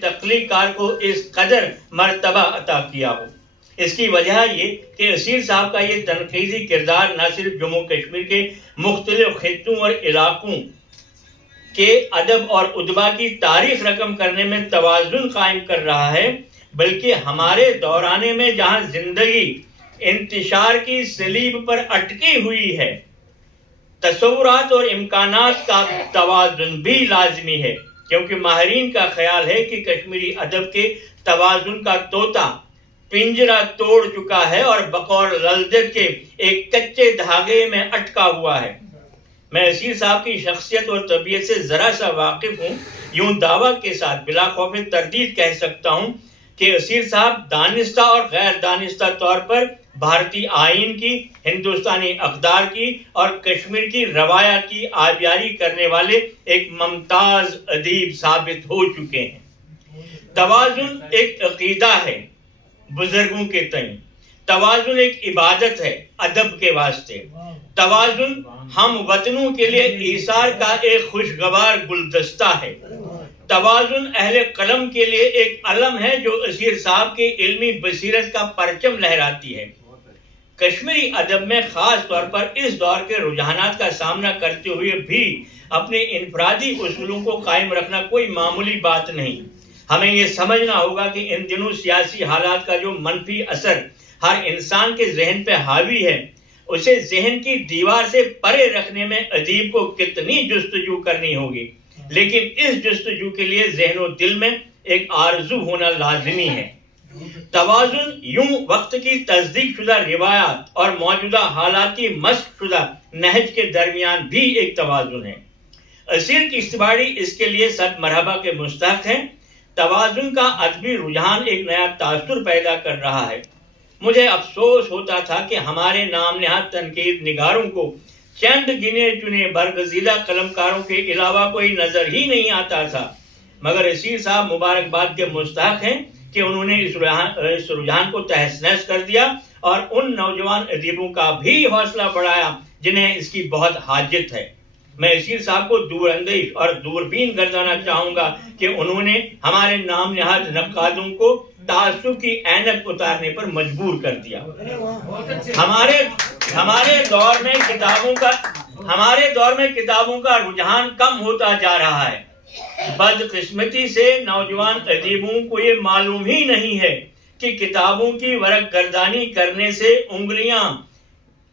تخلیق کار کو اس قدر مرتبہ عطا کیا ہو۔ اس کی وجہ یہ کہ اسیر صاحب کا یہ تنقیدی کردار نہ صرف جموں کشمیر کے مختلف خطوں اور علاقوں کے ادب اور ادبا کی تاریخ رقم کرنے میں توازن قائم کر رہا ہے، بلکہ ہمارے دورانے میں جہاں زندگی انتشار کی صلیب پر اٹکی ہوئی ہے، تصورات اور امکانات کا توازن بھی لازمی ہے، کیونکہ ماہرین کا خیال ہے کہ کشمیری ادب کے توازن کا طوطا پنجرہ توڑ چکا ہے اور بقول للدت کے ایک کچے دھاگے میں اٹکا ہوا ہے۔ میں اسیر صاحب کی شخصیت اور طبیعت سے ذرا سا واقف ہوں، یوں دعویٰ کے ساتھ بلا خوف تردید کہہ سکتا ہوں کہ اسیر صاحب دانستہ اور غیر دانستہ طور پر بھارتی آئین کی، ہندوستانی اقدار کی اور کشمیر کی روایات کی آبیاری کرنے والے ایک ممتاز ادیب ثابت ہو چکے ہیں۔ توازن ایک عقیدہ ہے بزرگوں کے تئیں، توازن ایک عبادت ہے ادب کے واسطے، توازن ہم وطنوں کے لیے ایثار کا ایک خوشگوار گلدستہ ہے، توازن اہل قلم کے لیے ایک علم ہے جو اسیر صاحب کی علمی بصیرت کا پرچم لہراتی ہے۔ کشمیری ادب میں خاص طور پر اس دور کے رجحانات کا سامنا کرتے ہوئے بھی اپنے انفرادی اصولوں کو قائم رکھنا کوئی معمولی بات نہیں۔ ہمیں یہ سمجھنا ہوگا کہ ان دنوں سیاسی حالات کا جو منفی اثر ہر انسان کے ذہن پہ حاوی ہے، اسے ذہن کی دیوار سے پرے رکھنے میں ادیب کو کتنی جستجو کرنی ہوگی، لیکن اس جستجو کے لیے ذہن و دل میں ایک آرزو ہونا لازمی ہے۔ توازن یوں وقت کی تصدیق شدہ روایات اور موجودہ حالات کی مشق شدہ نہج کے درمیان بھی ایک توازن ہے۔ اسیر کشتواڑی اس کے لیے صد مرحبا کے مستحق ہیں۔ توازن کا ادبی رجحان ایک نیا تاثر پیدا کر رہا ہے۔ مجھے افسوس ہوتا تھا کہ ہمارے نام نہاد تنقید نگاروں کو چند گنے چنے برگزیدہ قلمکاروں کے علاوہ کوئی نظر ہی نہیں آتا تھا، مگر اسیر صاحب مبارکباد کے مستحق ہیں کہ انہوں نے اس رجحان کو تہس نہس کر دیا اور ان نوجوان ادیبوں کا بھی حوصلہ بڑھایا جنہیں اس کی بہت حاجت ہے۔ میں اسیر صاحب کو دور اندیش اور دوربین گردانا چاہوں گا کہ انہوں نے ہمارے نام نہاد نقادوں کو تعصب کی عینک اتارنے پر مجبور کر دیا۔ ہمارے دور میں کتابوں کا رجحان کم ہوتا جا رہا ہے۔ بدقسمتی سے نوجوان ادیبوں کو یہ معلوم ہی نہیں ہے کہ کتابوں کی ورق گردانی کرنے سے انگلیاں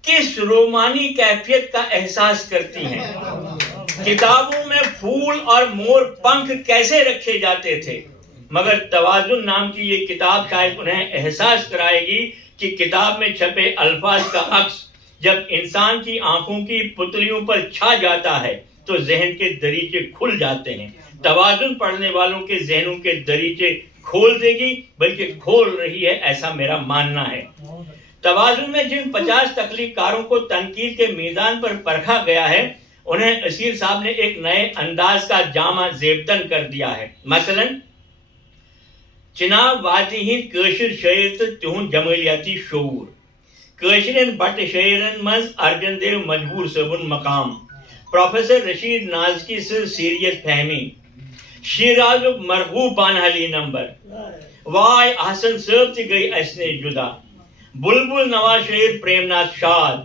کس رومانی کیفیت کا احساس کرتی ہیں، کتابوں میں پھول اور مور پنکھ کیسے رکھے جاتے تھے، مگر توازن نام کی یہ کتاب شاید انہیں احساس کرائے گی کہ کتاب میں چھپے الفاظ کا عکس جب انسان کی آنکھوں کی پتلیوں پر چھا جاتا ہے تو ذہن کے دریچے کھل جاتے ہیں۔ توازن پڑھنے والوں کے ذہنوں کے دریچے کھول دے گی، بلکہ کھول رہی ہے، ایسا میرا ماننا ہے۔ توازن میں جن 50 تخلیق کاروں کو تنقید کے میدان پر پرکھا گیا ہے، انہیں اسیر صاحب نے ایک نئے انداز کا جامہ زیبدن کر دیا ہے۔ مثلا چناب وادی ہند کاشر شاعر تو تہند جمالیاتی شعور، کاشرین بٹ شاعرن مز ارجن دیو مجبور صٲبُن مقام، پروفیسر رشید نازکی سٕنٛز سیریت فہمی، شیرازُک مرغوب بانحالی نمبر، وائے احسن صٲب تہِ گٔے اَسہِ نِش جُدا، بلبل نواز شاعر پریم ناتھ شاد،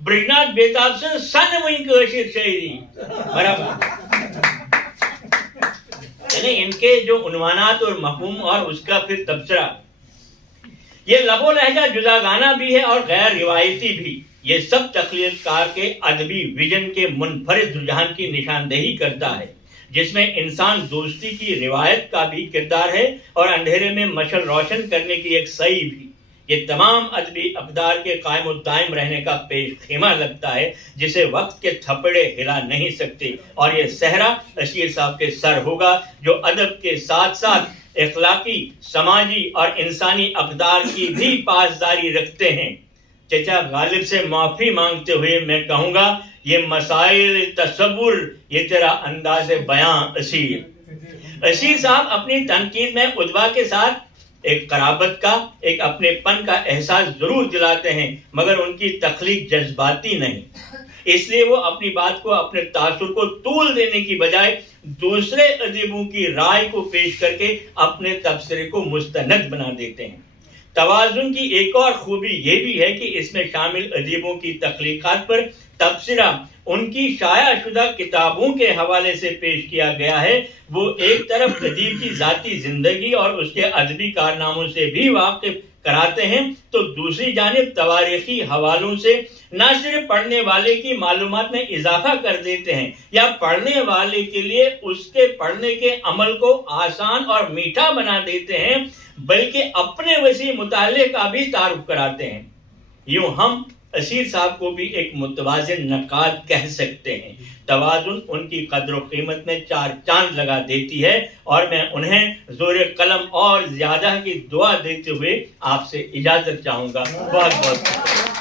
برجناتھ بیتاب سٕنٛز سنوٕنۍ کٲشِر شاعری۔ برابر یعنی ان کے جو عنوانات اور مفہوم اور اس کا پھر تبصرہ، یہ لب و لہجہ جداگانہ بھی ہے اور غیر روایتی بھی، یہ سب تخلیق کار کے ادبی ویژن کے منفرد رجحان کی نشاندہی کرتا ہے، جس میں انسان دوستی کی روایت کا بھی کردار ہے اور اندھیرے میں مشعل روشن کرنے کی ایک سعی بھی۔ یہ تمام ادبی اقدار کے قائم و دائم رہنے کا پیش خیمہ لگتا ہے جسے وقت کے تھپڑے ہلا نہیں سکتے، اور یہ صحرا اسیر صاحب کے سر ہوگا جو ادب کے ساتھ ساتھ اخلاقی، سماجی اور انسانی اقدار کی بھی پاسداری رکھتے ہیں۔ چچا غالب سے معافی مانگتے ہوئے میں کہوں گا، یہ مسائل تصور، یہ تیرا انداز بیاں اسیر۔ اسیر صاحب اپنی تنقید میں ادبا کے ساتھ ایک قرابت کا، ایک اپنے پن کا احساس ضرور دلاتے ہیں، مگر ان کی تخلیق جذباتی نہیں، اس لیے وہ اپنی بات کو، اپنے تاثر کو طول دینے کی بجائے دوسرے ادیبوں کی رائے کو پیش کر کے اپنے تبصرے کو مستند بنا دیتے ہیں۔ توازن کی ایک اور خوبی یہ بھی ہے کہ اس میں شامل ادیبوں کی تخلیقات پر تبصرہ ان کی شائع شدہ کتابوں کے حوالے سے پیش کیا گیا ہے۔ وہ ایک طرف ادیب کی ذاتی زندگی اور اس کے ادبی کارناموں سے بھی واقف کراتے ہیں، تو دوسری جانب تواریخی حوالوں سے نہ صرف پڑھنے والے کی معلومات میں اضافہ کر دیتے ہیں یا پڑھنے والے کے لیے اس کے پڑھنے کے عمل کو آسان اور میٹھا بنا دیتے ہیں، بلکہ اپنے وسیع مطالعے کا بھی تعارف کراتے ہیں۔ یوں ہم اسیر صاحب کو بھی ایک متوازن نقاد کہہ سکتے ہیں۔ توازن ان کی قدر و قیمت میں چار چاند لگا دیتی ہے، اور میں انہیں زور قلم اور زیادہ کی دعا دیتے ہوئے آپ سے اجازت چاہوں گا۔ بہت بہت